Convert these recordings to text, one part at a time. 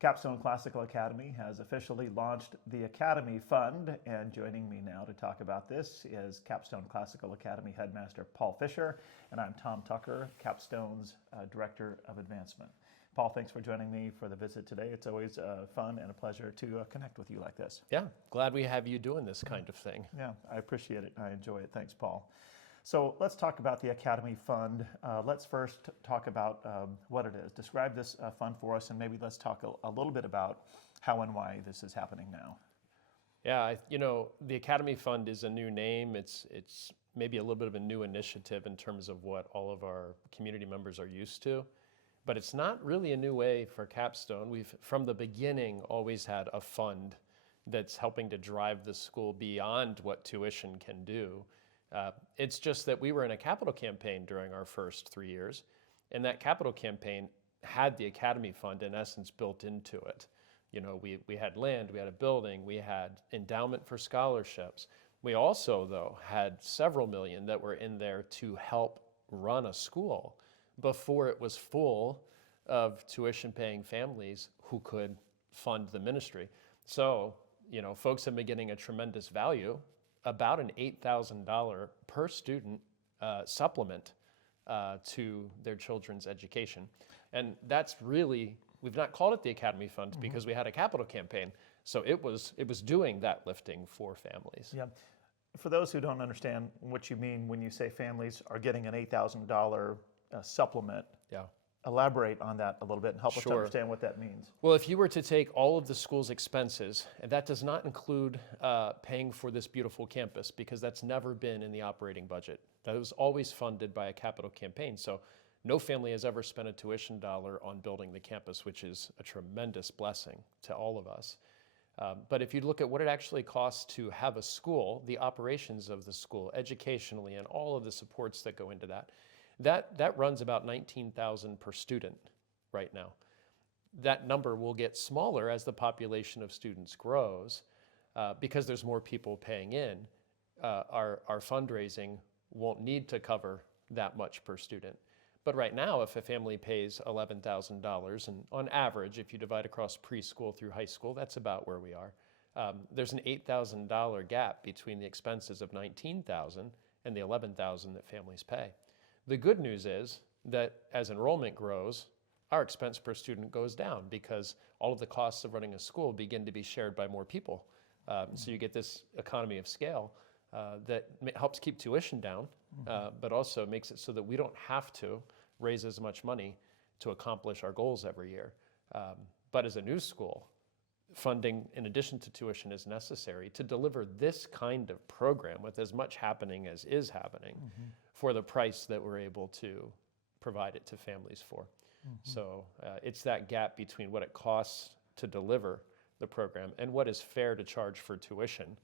Capstone Classical Academy has officially launched the Academy Fund, and joining me now to talk about this is Capstone Classical Academy Headmaster Paul Fisher, and I'm Tom Tucker, Capstone's Director of Advancement. Paul, thanks for joining me for the visit today. It's always fun and a pleasure to connect with you like this. Yeah, glad we have you doing this kind of thing. Yeah, I appreciate it. I enjoy it. Thanks, Paul. So let's talk about the Academy Fund. Let's first talk about what it is. Describe this fund for us, and maybe let's talk a little bit about how and why this is happening now. Yeah, the Academy Fund is a new name. It's maybe a little bit of a new initiative in terms of what all of our community members are used to, but it's not really a new way for Capstone. We've, from the beginning, always had a fund that's helping to drive the school beyond what tuition can do. It's just that we were in a capital campaign during our first 3 years, and that capital campaign had the Academy Fund in essence built into it. You know, we had land, we had a building, we had endowment for scholarships. We also, though, had several million that were in there to help run a school before it was full of tuition-paying families who could fund the ministry. So, folks have been getting a tremendous value, about an $8,000 per student supplement to their children's education. And that's really, we've not called it the Academy Fund because we had a capital campaign. So it was doing that lifting for families. Yeah. For those who don't understand what you mean when you say families are getting an $8,000 supplement, Yeah. elaborate on that a little bit and help us to Sure. understand what that means. Well, if you were to take all of the school's expenses, and that does not include paying for this beautiful campus, because that's never been in the operating budget. That was always funded by a capital campaign. So no family has ever spent a tuition dollar on building the campus, which is a tremendous blessing to all of us. But if you look at what it actually costs to have a school, the operations of the school, educationally, and all of the supports that go into that, that runs about $19,000 per student right now. That number will get smaller as the population of students grows because there's more people paying in. Our fundraising won't need to cover that much per student. But right now, if a family pays $11,000, and on average, if you divide across preschool through high school, that's about where we are. There's an $8,000 gap between the expenses of $19,000 and the $11,000 that families pay. The good news is that as enrollment grows, our expense per student goes down because all of the costs of running a school begin to be shared by more people. So you get this economy of scale that helps keep tuition down, but also makes it so that we don't have to raise as much money to accomplish our goals every year. But as a new school, funding in addition to tuition is necessary to deliver this kind of program with as much happening as is happening for the price that we're able to provide it to families for. So it's that gap between what it costs to deliver the program and what is fair to charge for tuition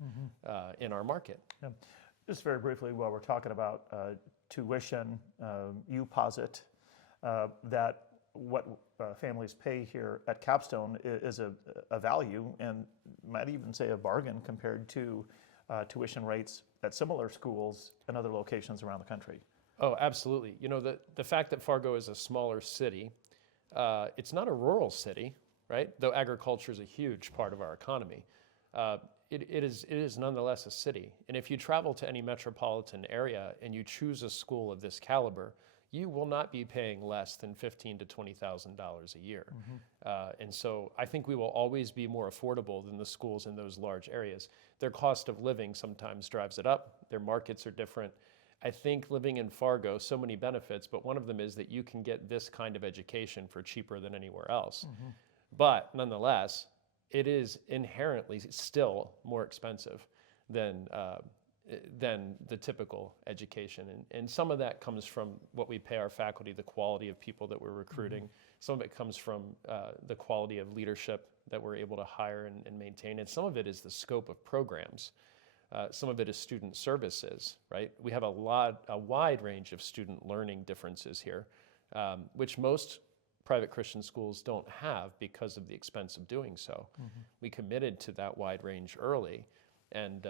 in our market. Yeah. Just very briefly, while we're talking about tuition, you posit that what families pay here at Capstone is a value, and might even say a bargain compared to tuition rates at similar schools in other locations around the country. Oh, absolutely. The fact that Fargo is a smaller city, it's not a rural city, right? Though agriculture is a huge part of our economy. It is nonetheless a city. And if you travel to any metropolitan area and you choose a school of this caliber, you will not be paying less than $15,000 to $20,000 a year. And so I think we will always be more affordable than the schools in those large areas. Their cost of living sometimes drives it up. Their markets are different. I think living in Fargo, so many benefits, but one of them is that you can get this kind of education for cheaper than anywhere else. But nonetheless, it is inherently still more expensive than the typical education. And some of that comes from what we pay our faculty, the quality of people that we're recruiting. Some of it comes from the quality of leadership that we're able to hire and maintain. And some of it is the scope of programs. Some of it is student services, right? We have a wide range of student learning differences here, which most private Christian schools don't have because of the expense of doing so. We committed to that wide range early, and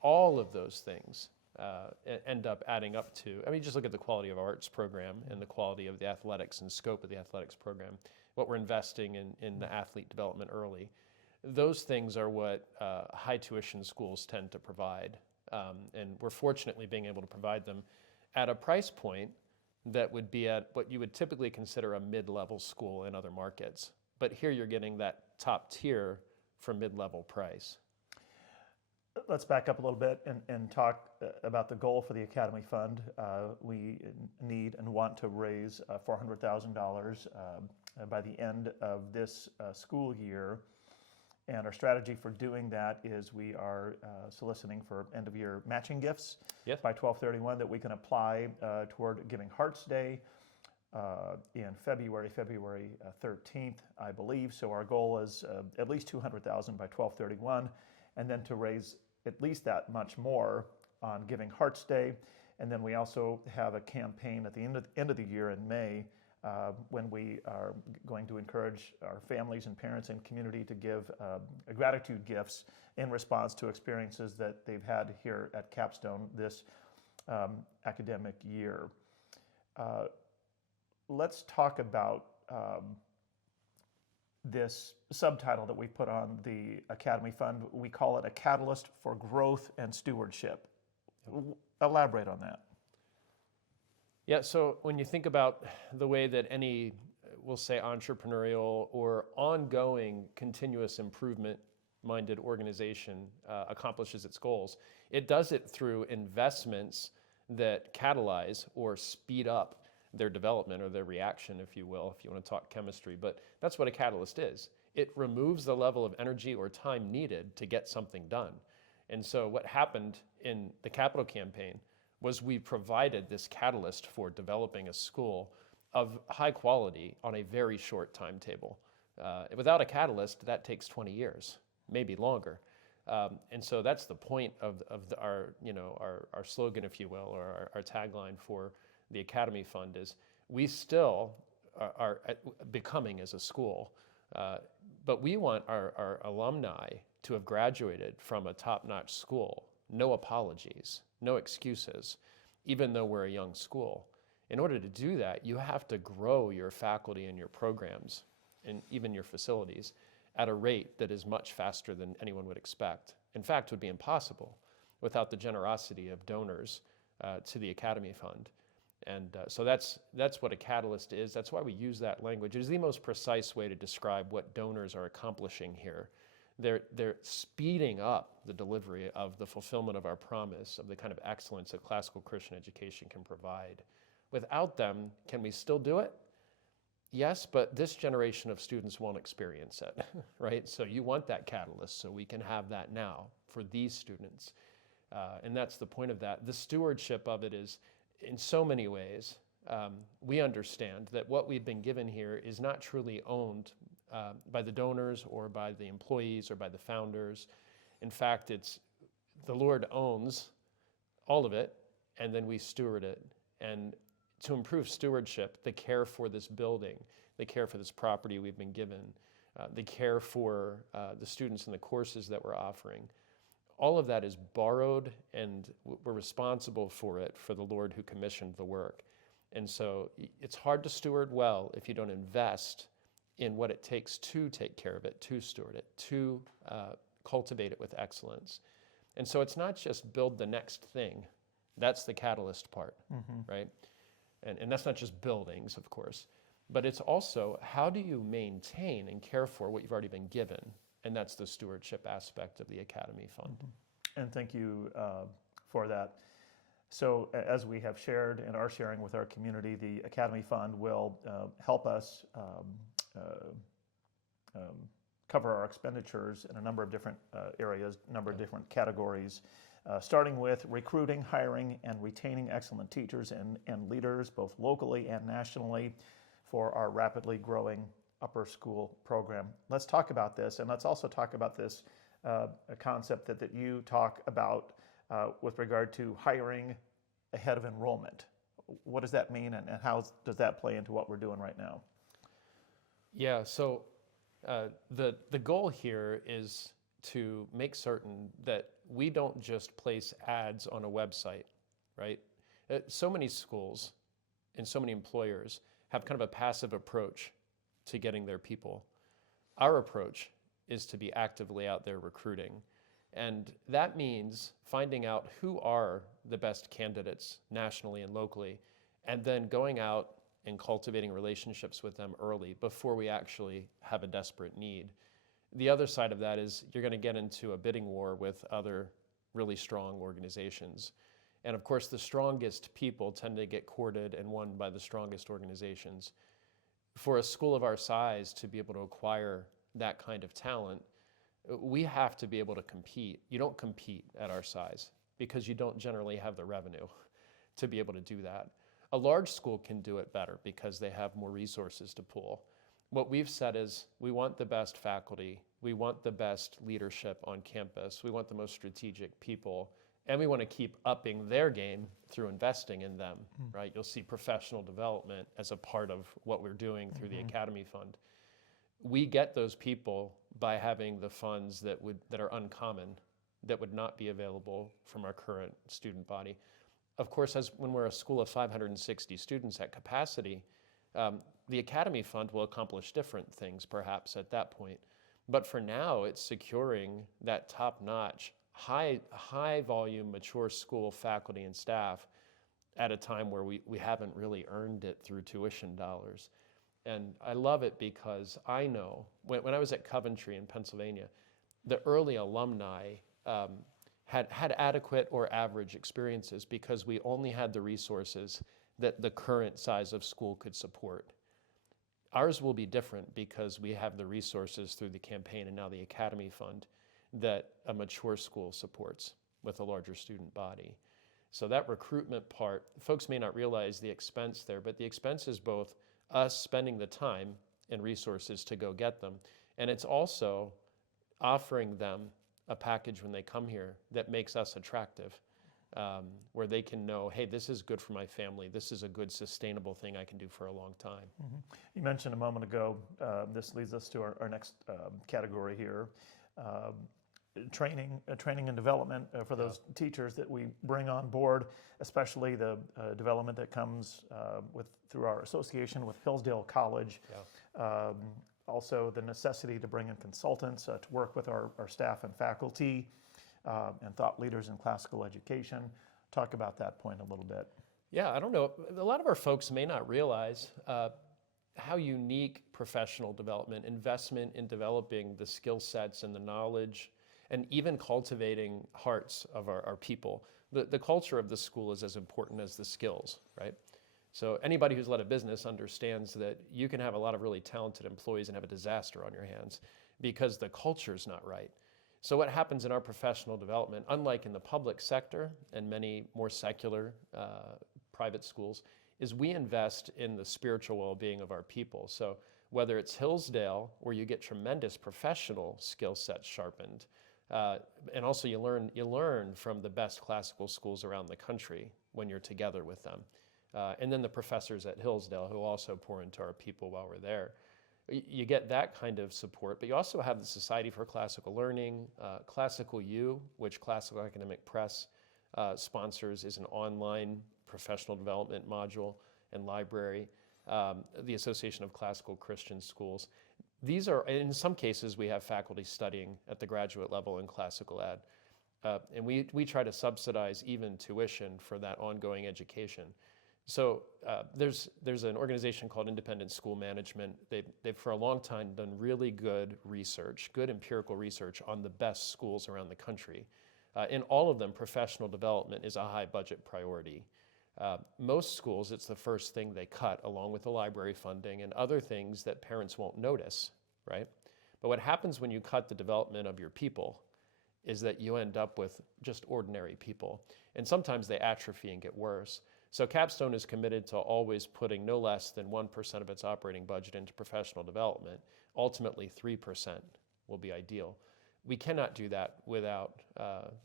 all of those things end up adding up to, just look at the quality of our arts program and the quality of the athletics and scope of the athletics program. what we're investing in the athlete development early. Those things are what high tuition schools tend to provide. And we're fortunately being able to provide them at a price point that would be at what you would typically consider a mid-level school in other markets. But here you're getting that top tier for mid-level price. Let's back up a little bit and talk about the goal for the Academy Fund. We need and want to raise $400,000 by the end of this school year. And our strategy for doing that is we are soliciting for end-of-year matching gifts by 12/31 that we can apply toward Giving Hearts Day in February 13th, I believe. So our goal is at least $200,000 by 12/31, and then to raise at least that much more on Giving Hearts Day. And then we also have a campaign at the end of the year in May when we are going to encourage our families and parents and community to give gratitude gifts in response to experiences that they've had here at Capstone this academic year. Let's talk about this subtitle that we put on the Academy Fund. We call it A Catalyst for Growth and Stewardship. Elaborate on that. Yeah, so when you think about the way that any, we'll say, entrepreneurial or ongoing continuous improvement minded organization accomplishes its goals, it does it through investments that catalyze or speed up their development or their reaction, if you will, if you want to talk chemistry. But that's what a catalyst is. It removes the level of energy or time needed to get something done. And so what happened in the capital campaign was we provided this catalyst for developing a school of high quality on a very short timetable. Without a catalyst, that takes 20 years, maybe longer. And so that's the point of our slogan, if you will, or our tagline for the Academy Fund is we still are becoming as a school, but we want our alumni to have graduated from a top-notch school. No apologies, no excuses, even though we're a young school. In order to do that, you have to grow your faculty and your programs and even your facilities at a rate that is much faster than anyone would expect. In fact, would be impossible without the generosity of donors to the Academy Fund. And so that's what a catalyst is. That's why we use that language. It is the most precise way to describe what donors are accomplishing here. They're speeding up the delivery of the fulfillment of our promise of the kind of excellence that classical Christian education can provide. Without them, can we still do it? Yes, but this generation of students won't experience it, right? So you want that catalyst, so we can have that now for these students. And that's the point of that. The stewardship of it is, in so many ways, we understand that what we've been given here is not truly owned by the donors or by the employees or by the founders. In fact, it's the Lord owns all of it, and then we steward it. And to improve stewardship, the care for this building, the care for this property we've been given, the care for the students and the courses that we're offering, all of that is borrowed, and we're responsible for it for the Lord who commissioned the work. And so it's hard to steward well if you don't invest in what it takes to take care of it, to steward it, to cultivate it with excellence. And so it's not just build the next thing. That's the catalyst part, right? And that's not just buildings, of course, but it's also how do you maintain and care for what you've already been given? And that's the stewardship aspect of the Academy Fund. And thank you for that. So as we have shared and are sharing with our community, the Academy Fund will help us cover our expenditures in a number of different areas, a number of different categories, starting with recruiting, hiring, and retaining excellent teachers and leaders, both locally and nationally, for our rapidly growing upper school program. Let's talk about this, and let's also talk about this a concept that you talk about with regard to hiring ahead of enrollment. What does that mean, and how does that play into what we're doing right now? Yeah, so the goal here is to make certain that we don't just place ads on a website, right? So many schools and so many employers have kind of a passive approach to getting their people. Our approach is to be actively out there recruiting. And that means finding out who are the best candidates nationally and locally, and then going out and cultivating relationships with them early before we actually have a desperate need. The other side of that is you're going to get into a bidding war with other really strong organizations. And of course, the strongest people tend to get courted and won by the strongest organizations. For a school of our size to be able to acquire that kind of talent, we have to be able to compete. You don't compete at our size because you don't generally have the revenue to be able to do that. A large school can do it better because they have more resources to pool. What we've said is we want the best faculty, we want the best leadership on campus, we want the most strategic people, and we want to keep upping their game through investing in them, right? You'll see professional development as a part of what we're doing through the Academy Fund. We get those people by having the funds that are uncommon, that would not be available from our current student body. Of course, when we're a school of 560 students at capacity, the Academy Fund will accomplish different things perhaps at that point. But for now, it's securing that top-notch, high volume, mature school faculty and staff at a time where we haven't really earned it through tuition dollars. And I love it because I know, when I was at Coventry in Pennsylvania, the early alumni had adequate or average experiences because we only had the resources that the current size of school could support. Ours will be different because we have the resources through the campaign and now the Academy Fund that a mature school supports with a larger student body. So that recruitment part, folks may not realize the expense there, but the expense is both us spending the time and resources to go get them, and it's also offering them a package when they come here that makes us attractive, where they can know, hey, this is good for my family, this is a good sustainable thing I can do for a long time. You mentioned a moment ago, this leads us to our next category here, training and development for those teachers that we bring on board, especially the development that comes through our association with Hillsdale College. Also the necessity to bring in consultants to work with our staff and faculty and thought leaders in classical education. Talk about that point a little bit. Yeah, I don't know. A lot of our folks may not realize how unique professional development, investment in developing the skill sets and the knowledge, and even cultivating hearts of our people. The culture of the school is as important as the skills, right? So anybody who's led a business understands that you can have a lot of really talented employees and have a disaster on your hands because the culture's not right. So what happens in our professional development, unlike in the public sector and many more secular private schools, is we invest in the spiritual well-being of our people. So whether it's Hillsdale, where you get tremendous professional skill sets sharpened, and also you learn from the best classical schools around the country when you're together with them. And then the professors at Hillsdale who also pour into our people while we're there. You get that kind of support, but you also have the Society for Classical Learning, Classical U, which Classical Academic Press sponsors, is an online professional development module and library, the Association of Classical Christian Schools. These are, in some cases, we have faculty studying at the graduate level in classical ed. And we try to subsidize even tuition for that ongoing education. So there's an organization called Independent School Management. They've for a long time done really good research, good empirical research on the best schools around the country. In all of them, professional development is a high budget priority. Most schools, it's the first thing they cut, along with the library funding and other things that parents won't notice, right? But what happens when you cut the development of your people is that you end up with just ordinary people. And sometimes they atrophy and get worse. So Capstone is committed to always putting no less than 1% of its operating budget into professional development. Ultimately, 3% will be ideal. We cannot do that without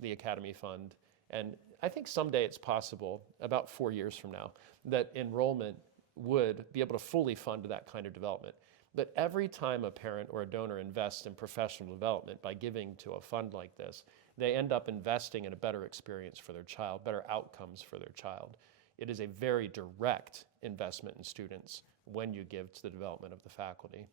the Academy Fund. And I think someday it's possible, about 4 years from now, that enrollment would be able to fully fund that kind of development. But every time a parent or a donor invests in professional development by giving to a fund like this, they end up investing in a better experience for their child, better outcomes for their child. It is a very direct investment in students when you give to the development of the faculty.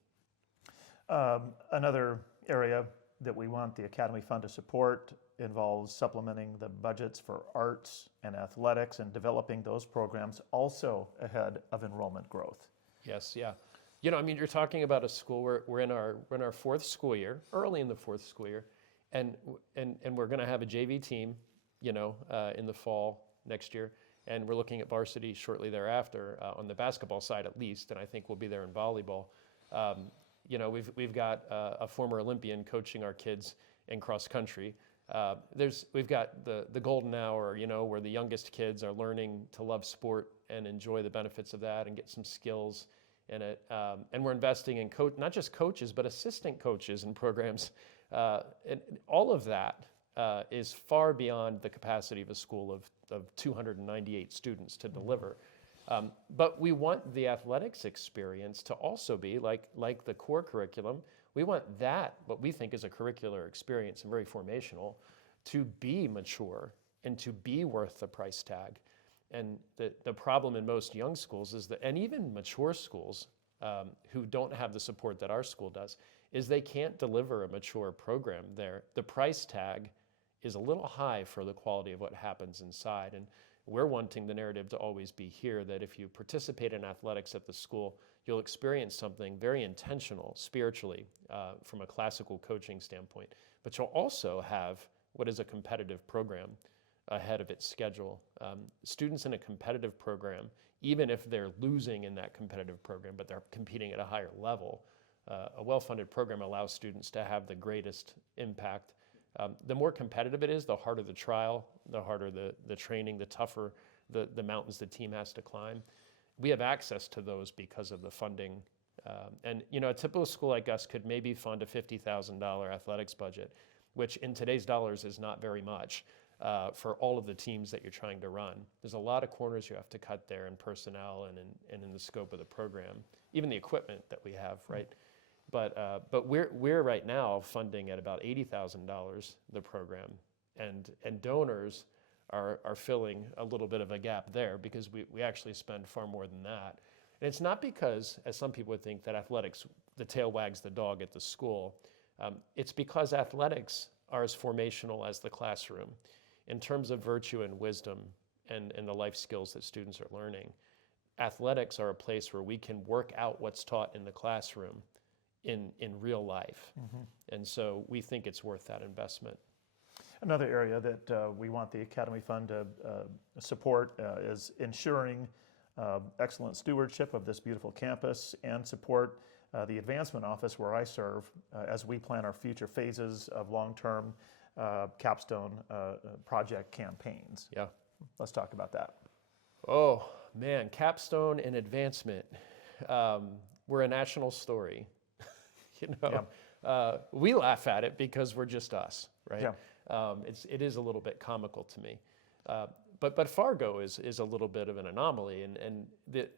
Another area that we want the Academy Fund to support involves supplementing the budgets for arts and athletics and developing those programs also ahead of enrollment growth. Yes, yeah. I mean, you're talking about a school where we're in our fourth school year, early in the fourth school year, and we're going to have a JV team, in the fall next year, and we're looking at varsity shortly thereafter on the basketball side at least, and I think we'll be there in volleyball. We've got a former Olympian coaching our kids in cross country. We've got the golden hour, where the youngest kids are learning to love sport and enjoy the benefits of that and get some skills in it. And we're investing in not just coaches, but assistant coaches and programs. And all of that is far beyond the capacity of a school of 298 students to deliver. But we want the athletics experience to also be like the core curriculum. We want that, what we think is a curricular experience and very formational, to be mature and to be worth the price tag. And the problem in most young schools is that, and even mature schools who don't have the support that our school does, is they can't deliver a mature program there. The price tag is a little high for the quality of what happens inside. And we're wanting the narrative to always be here that if you participate in athletics at the school, you'll experience something very intentional spiritually from a classical coaching standpoint. But you'll also have what is a competitive program ahead of its schedule. Students in a competitive program, even if they're losing in that competitive program, but they're competing at a higher level, a well-funded program allows students to have the greatest impact. The more competitive it is, the harder the trial, the harder the training, the tougher the mountains the team has to climb. We have access to those because of the funding. And a typical school like us could maybe fund a $50,000 athletics budget, which in today's dollars is not very much for all of the teams that you're trying to run. There's a lot of corners you have to cut there in personnel and in the scope of the program, even the equipment that we have, right? But we're right now funding at about $80,000 the program, and donors are filling a little bit of a gap there because we actually spend far more than that. And it's not because, as some people would think, that athletics, the tail wags the dog at the school. It's because athletics are as formational as the classroom in terms of virtue and wisdom and the life skills that students are learning. Athletics are a place where we can work out what's taught in the classroom in real life. And so we think it's worth that investment. Another area that we want the Academy Fund to support is ensuring excellent stewardship of this beautiful campus and support the Advancement Office where I serve as we plan our future phases of long-term Capstone project campaigns. Yeah. Let's talk about that. Oh, man, Capstone and Advancement. We're a national story. We laugh at it because we're just us, right? Yeah. It is a little bit comical to me. But Fargo is a little bit of an anomaly, and the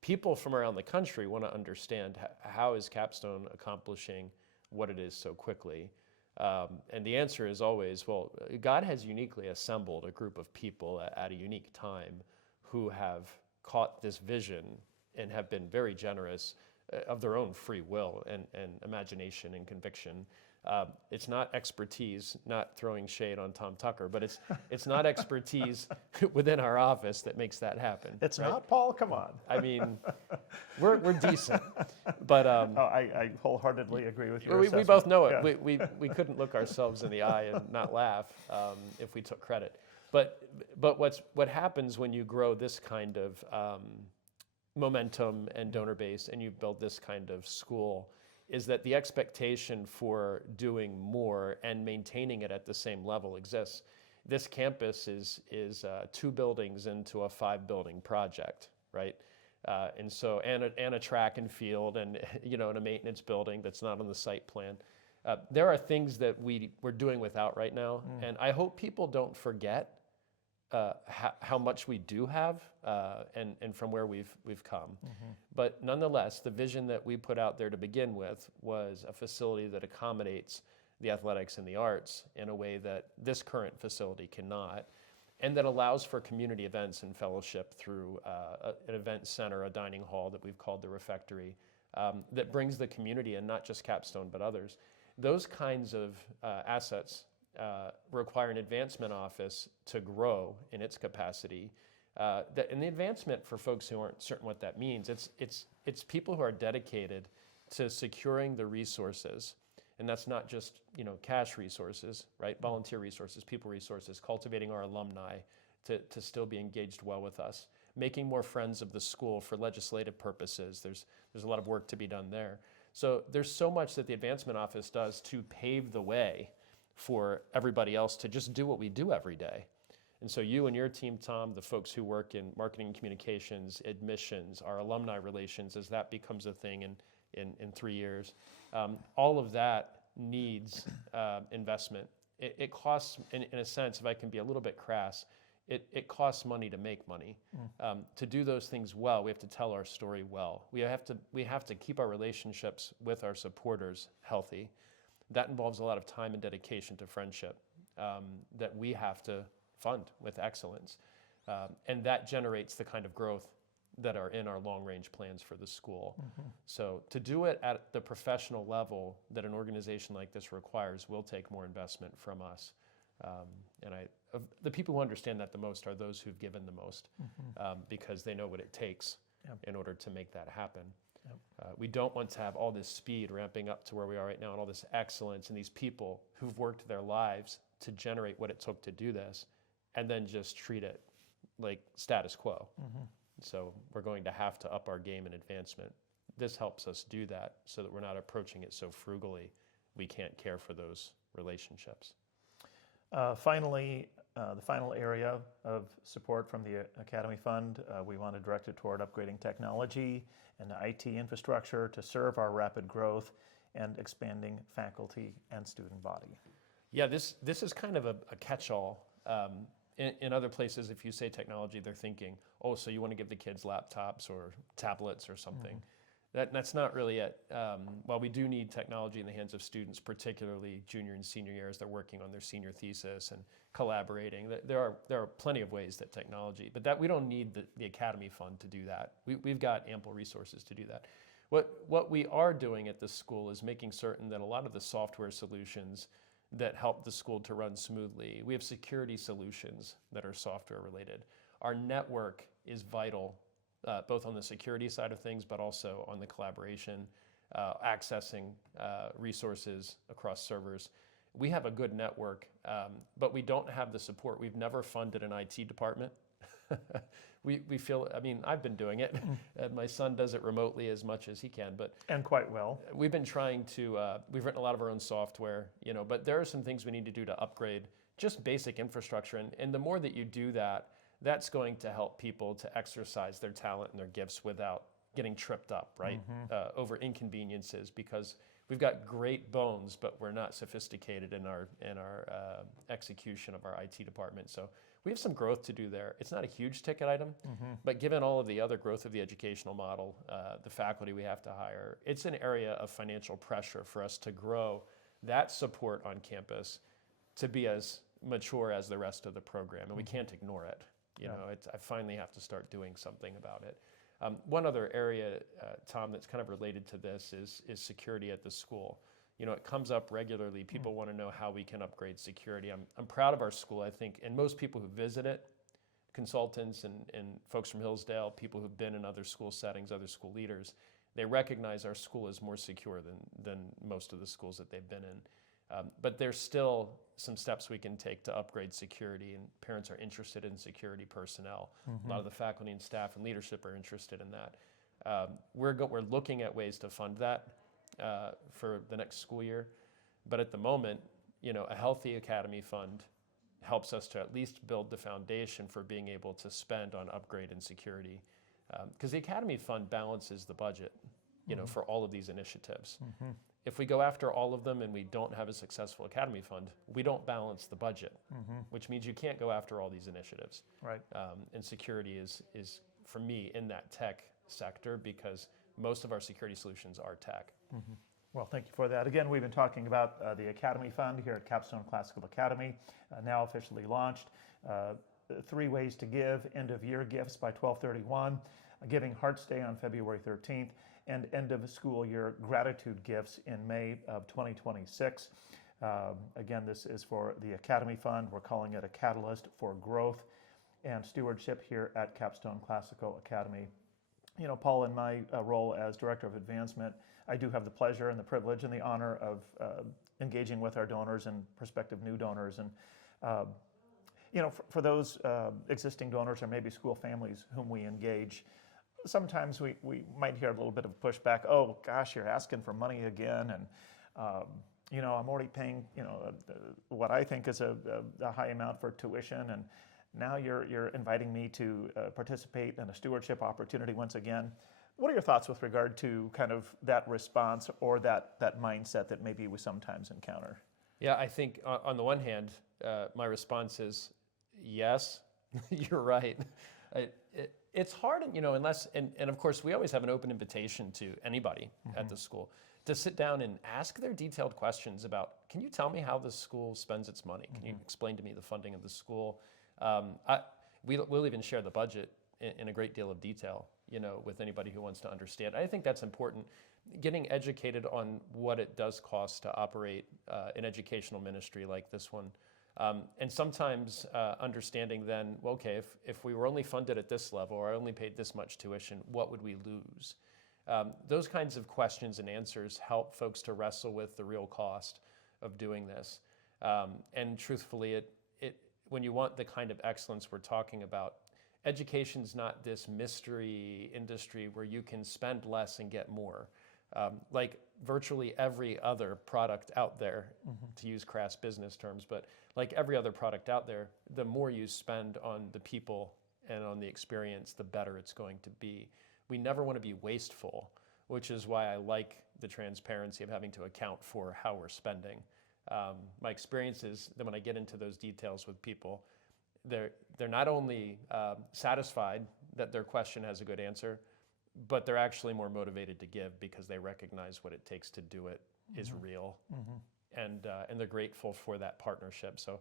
people from around the country want to understand how is Capstone accomplishing what it is so quickly. And the answer is always, well, God has uniquely assembled a group of people at a unique time who have caught this vision and have been very generous of their own free will and imagination and conviction. It's not expertise, not throwing shade on Tom Tucker, but it's not expertise within our office that makes that happen. It's right? not, Paul, come on. I mean, we're decent, but I wholeheartedly agree with your we assessment. both know it. Yeah. We couldn't look ourselves in the eye and not laugh if we took credit. But what happens when you grow this kind of momentum and donor base and you build this kind of school is that the expectation for doing more and maintaining it at the same level exists. This campus is 2 buildings into a 5-building project, right? And a track and field and and a maintenance building that's not on the site plan. There are things that we're doing without right now, and I hope people don't forget how much we do have and from where we've come. But nonetheless, the vision that we put out there to begin with was a facility that accommodates the athletics and the arts in a way that this current facility cannot. and that allows for community events and fellowship through an event center, a dining hall that we've called the Refectory, that brings the community in, not just Capstone, but others. Those kinds of assets require an advancement office to grow in its capacity. And the advancement, for folks who aren't certain what that means, it's people who are dedicated to securing the resources. And that's not just, cash resources, right? Volunteer resources, people resources, cultivating our alumni to still be engaged well with us, making more friends of the school for legislative purposes. There's a lot of work to be done there. So there's so much that the advancement office does to pave the way for everybody else to just do what we do every day. And so you and your team, Tom, the folks who work in marketing and communications, admissions, our alumni relations, as that becomes a thing in 3 years, all of that needs investment. It costs, in a sense, if I can be a little bit crass, it costs money to make money. To do those things well, we have to tell our story well. We have to keep our relationships with our supporters healthy. That involves a lot of time and dedication to friendship that we have to fund with excellence. And that generates the kind of growth that are in our long-range plans for the school. So to do it at the professional level that an organization like this requires will take more investment from us. And the people who understand that the most are those who've given the most, because they know what it takes in order to make that happen. We don't want to have all this speed ramping up to where we are right now and all this excellence and these people who've worked their lives to generate what it took to do this and then just treat it like status quo. So we're going to have to up our game in advancement. This helps us do that so that we're not approaching it so frugally we can't care for those relationships. Finally, the final area of support from the Academy Fund, we want to direct it toward upgrading technology and IT infrastructure to serve our rapid growth and expanding faculty and student body. Yeah, this is kind of a catch-all. In other places, if you say technology, they're thinking, oh, so you want to give the kids laptops or tablets or something. That's not really it. While we do need technology in the hands of students, particularly junior and senior year as they're working on their senior thesis and collaborating, there are plenty of ways that technology, but that we don't need the Academy Fund to do that. We've got ample resources to do that. What we are doing at this school is making certain that a lot of the software solutions that help the school to run smoothly, we have security solutions that are software related. Our network is vital, both on the security side of things, but also on the collaboration, accessing resources across servers. We have a good network, but we don't have the support. We've never funded an IT department. We feel, I've been doing it. My son does it remotely as much as he can, and quite well. We've been trying to, we've written a lot of our own software, but there are some things we need to do to upgrade just basic infrastructure. And the more that you do that, that's going to help people to exercise their talent and their gifts without getting tripped up, right? Over inconveniences, because we've got great bones, but we're not sophisticated in our execution of our IT department. So we have some growth to do there. It's not a huge ticket item, but given all of the other growth of the educational model, the faculty we have to hire, it's an area of financial pressure for us to grow that support on campus to be as mature as the rest of the program, and we can't ignore it. I finally have to start doing something about it. One other area, Tom, that's kind of related to this is security at the school. It comes up regularly. People want to know how we can upgrade security. I'm proud of our school, I think, and most people who visit it, consultants and folks from Hillsdale, people who've been in other school settings, other school leaders, they recognize our school is more secure than most of the schools that they've been in. But there's still some steps we can take to upgrade security, and parents are interested in security personnel. A lot of the faculty and staff and leadership are interested in that. We're looking at ways to fund that for the next school year, but at the moment, a healthy Academy Fund helps us to at least build the foundation for being able to spend on upgrade and security, because the Academy Fund balances the budget, for all of these initiatives. If we go after all of them and we don't have a successful Academy Fund, we don't balance the budget, which means you can't go after all these initiatives. Right. And security is, for me, in that tech sector, because most of our security solutions are tech. Well, thank you for that. Again, we've been talking about the Academy Fund here at Capstone Classical Academy, now officially launched. 3 ways to give, end of year gifts by 12/31, a Giving Hearts Day on February 13th, and end of school year gratitude gifts in May of 2026. Again, this is for the Academy Fund. We're calling it a catalyst for growth and stewardship here at Capstone Classical Academy. You know, Paul, in my role as Director of Advancement, I do have the pleasure and the privilege and the honor of engaging with our donors and prospective new donors. And, you know, for those existing donors or maybe school families whom we engage, sometimes we might hear a little bit of pushback. Oh, gosh, you're asking for money again. And, you know, I'm already paying, you know, what I think is a high amount for tuition. And now you're inviting me to participate in a stewardship opportunity once again. What are your thoughts with regard to kind of that response or that mindset that maybe we sometimes encounter? Yeah, I think on the one hand, my response is yes, you're right. It's hard, you know, unless, and of course we always have an open invitation to anybody at the school to sit down and ask their detailed questions about, can you tell me how the school spends its money? Can you explain to me the funding of the school? We'll even share the budget in a great deal of detail, you know, with anybody who wants to understand. I think that's important, getting educated on what it does cost to operate an educational ministry like this one. And sometimes understanding then, well, okay, if we were only funded at this level or I only paid this much tuition, what would we lose? Those kinds of questions and answers help folks to wrestle with the real cost of doing this. And truthfully, when you want the kind of excellence we're talking about, education's not this mystery industry where you can spend less and get more. Like virtually every other product out there, to use crass business terms, but like every other product out there, the more you spend on the people and on the experience, the better it's going to be. We never want to be wasteful, which is why I like the transparency of having to account for how we're spending. My experience is that when I get into those details with people, they're not only satisfied that their question has a good answer, but they're actually more motivated to give because they recognize what it takes to do it is real, and they're grateful for that partnership. So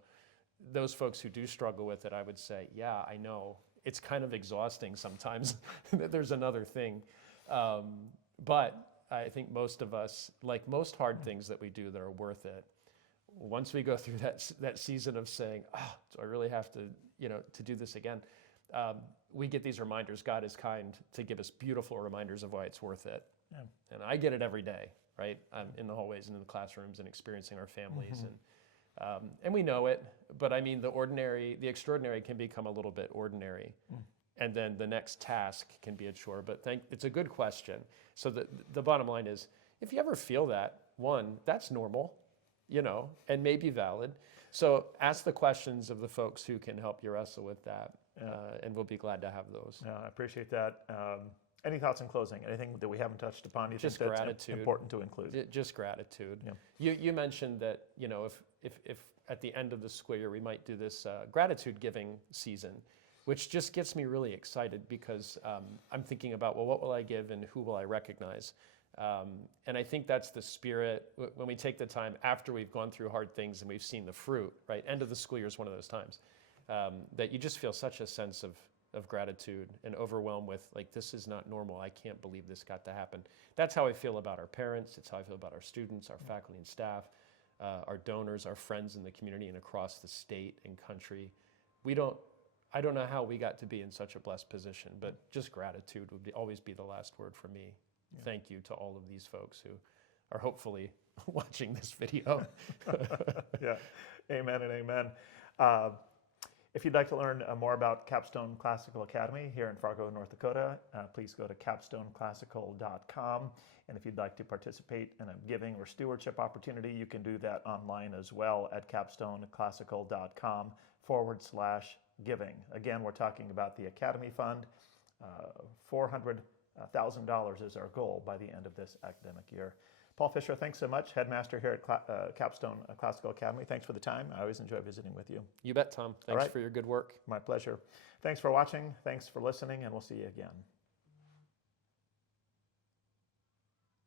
those folks who do struggle with it, I would say, yeah, I know it's kind of exhausting sometimes that there's another thing, but I think most of us, like most hard things that we do that are worth it, once we go through that season of saying, oh, do I really have to, you know, to do this again? We get these reminders. God is kind to give us beautiful reminders of why it's worth it. Yeah. And I get it every day, right? I'm in the hallways and in the classrooms and experiencing our families. And we know it, but I mean, the extraordinary can become a little bit ordinary. And then the next task can be a chore, but it's a good question. So the bottom line is, if you ever feel that, one, that's normal, you know, and may be valid. So ask the questions of the folks who can help you wrestle with that, and we'll be glad to have those. Yeah, I appreciate that. Any thoughts in closing? Anything that we haven't touched upon you Just think that's gratitude. important to include? Just gratitude. Yeah. You mentioned that, you know, if at the end of the school year we might do this gratitude giving season, which just gets me really excited because I'm thinking about, well, what will I give and who will I recognize? And I think that's the spirit when we take the time after we've gone through hard things and we've seen the fruit, right? End of the school year is one of those times that you just feel such a sense of gratitude and overwhelmed with, like, this is not normal. I can't believe this got to happen. That's how I feel about our parents. It's how I feel about our students, our faculty and staff, our donors, our friends in the community and across the state and country. I don't know how we got to be in such a blessed position, but just gratitude would always be the last word for me. Yeah. Thank you to all of these folks who are hopefully watching this video. Yeah, amen and amen. If you'd like to learn more about Capstone Classical Academy here in Fargo, North Dakota, please go to capstoneclassical.com. And if you'd like to participate in a giving or stewardship opportunity, you can do that online as well at capstoneclassical.com/giving. Again, we're talking about the Academy Fund. $400,000 is our goal by the end of this academic year. Paul Fisher, thanks so much. Headmaster here at Capstone Classical Academy. Thanks for the time. I always enjoy visiting with you. You bet, Tom. Thanks for your good work. My pleasure. Thanks for watching. Thanks for listening, and we'll see you again.